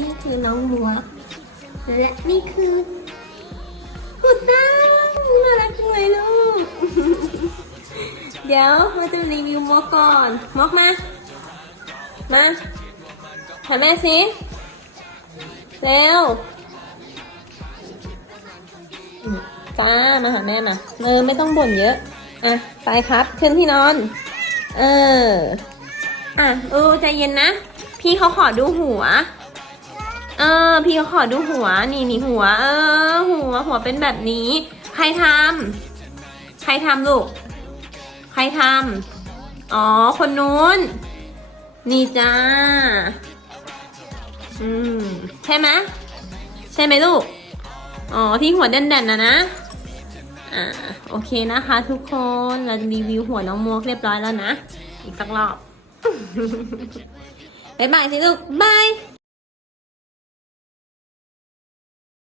นี่คือน้องบัว และนี่คือหูตั้งน่ารักจังเลยลูก เดี๋ยวเราจะรีวิวมอกก่อน มอกมา มาถ่ายแม่สิเร็วจ้า มาหาแม่มาเออไม่ต้องบ่นเยอะ อะ ไปครับขึ้นที่นอน เออ อะ เออใจเย็นนะ พี่เขาขอดูหัว ออ พี่เขาขอดูหัว นี่นี่หัว เออ หัว หัวเป็นแบบนี้ ใครทำใครทำลูก ใครทำอ๋อ คนนู้น นี่จ้า อืม ใช่ไหมใช่ไหมลูก อ๋อ ที่หัวแด่นๆนะนะอ่าโอเคนะคะทุกคน เรารีวิวหัวน้องมวกเรียบร้อยแล้วนะ อีกสักรอบ บ๊ายบายสิลูกบาย